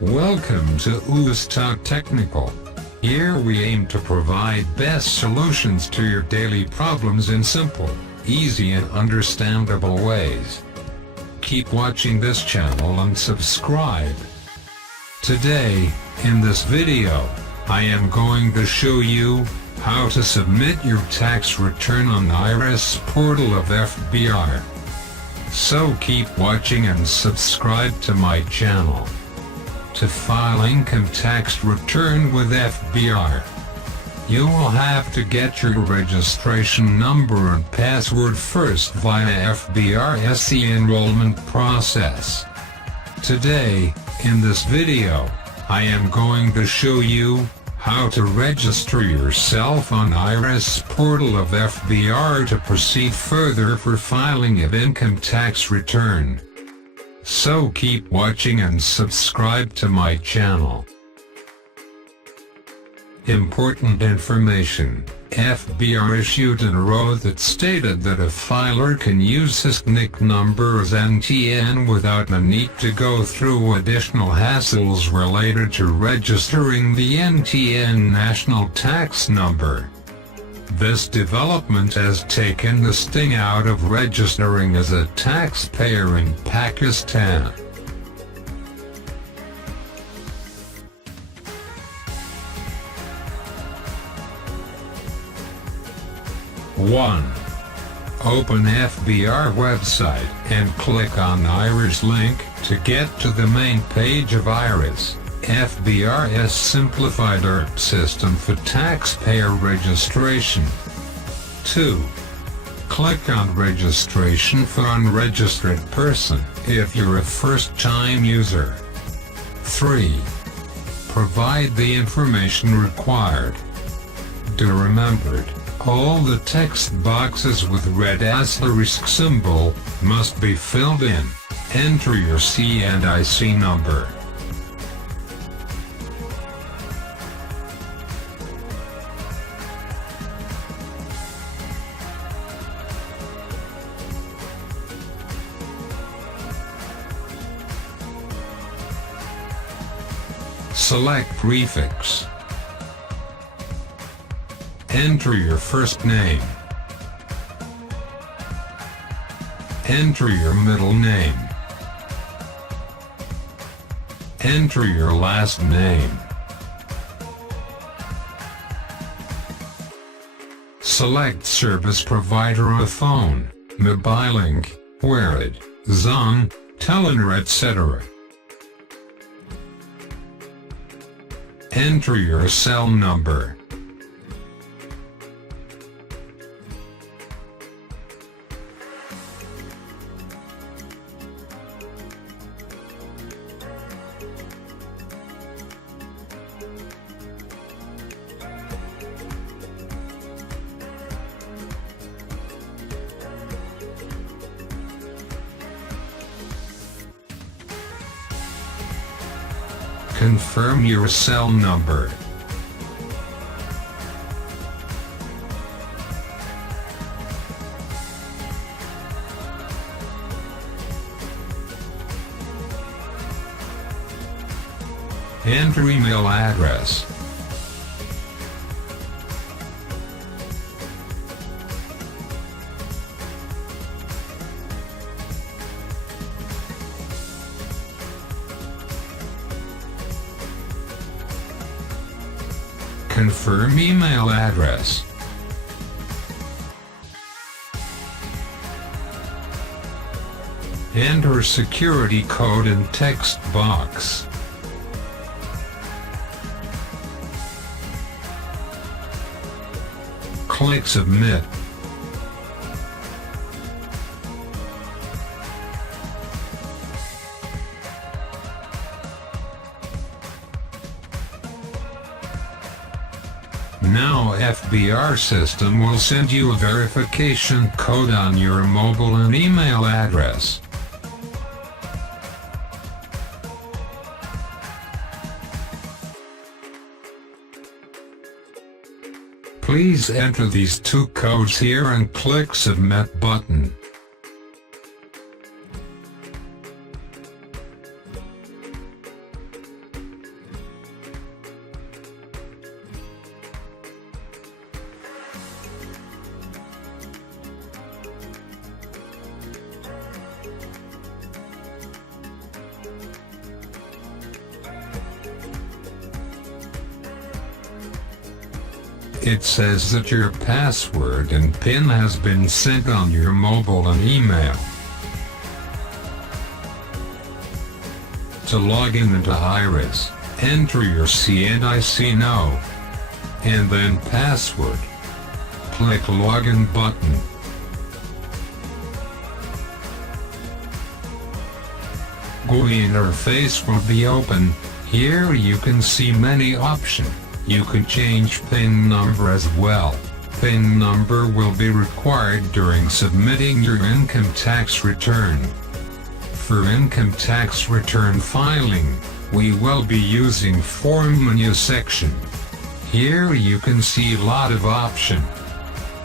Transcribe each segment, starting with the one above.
Welcome to Talk Technical. Here we aim to provide best solutions to your daily problems in simple, easy and understandable ways. Keep watching this channel and subscribe. Today, in this video, I am going to show you how to submit your tax return on the IRIS portal of FBR. So keep watching and subscribe to my channel. To file income tax return with FBR, you will have to get your registration number and password first via FBR SE enrollment process. Today, in this video, I am going to show you how to register yourself on IRIS portal of FBR to proceed further for filing of income tax return. So keep watching and subscribe to my channel. Important information. FBR issued an oath that stated that a filer can use his NIC number as NTN without the need to go through additional hassles related to registering the NTN national tax number. This development has taken the sting out of registering as a taxpayer in Pakistan. One. Open FBR website and click on IRIS link to get to the main page of IRIS. FBR's simplified ERP system for taxpayer registration. 2. Click on registration for unregistered person if you're a first-time user. 3. Provide the information required. Do remembered, all the text boxes with red asterisk symbol must be filled in. Enter your C&IC number. Select prefix. Enter your first name. Enter your middle name. Enter your last name. Select service provider of phone, Mobilink, Wired, Zong, Telenor etc. Enter your cell number. Confirm your cell number. Enter email address. Confirm email address. Enter security code in text box. Click Submit. Now FBR system will send you a verification code on your mobile and email address. Please enter these two codes here and click Submit button. It says that your password and PIN has been sent on your mobile and email. To log into IRIS, enter your CNIC no, and then password. Click Login button. GUI interface will be open. Here you can see many options. You can change PIN number as well. PIN number will be required during submitting your income tax return. For income tax return filing, we will be using Form menu section. Here you can see a lot of options.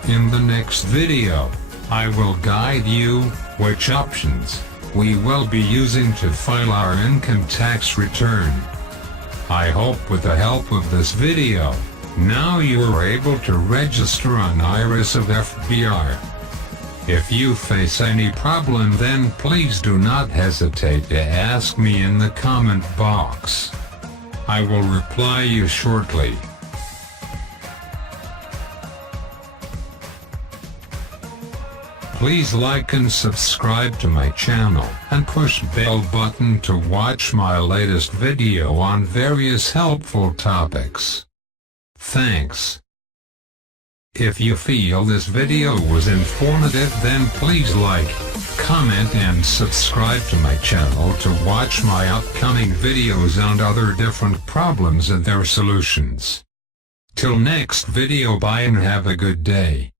In the next video, I will guide you which options we will be using to file our income tax return. I hope with the help of this video, now you are able to register on IRIS of FBR. If you face any problem, then please do not hesitate to ask me in the comment box. I will reply you shortly. Please like and subscribe to my channel and push bell button to watch my latest video on various helpful topics. Thanks. If you feel this video was informative, then please like, comment and subscribe to my channel to watch my upcoming videos on other different problems and their solutions. Till next video, bye and have a good day.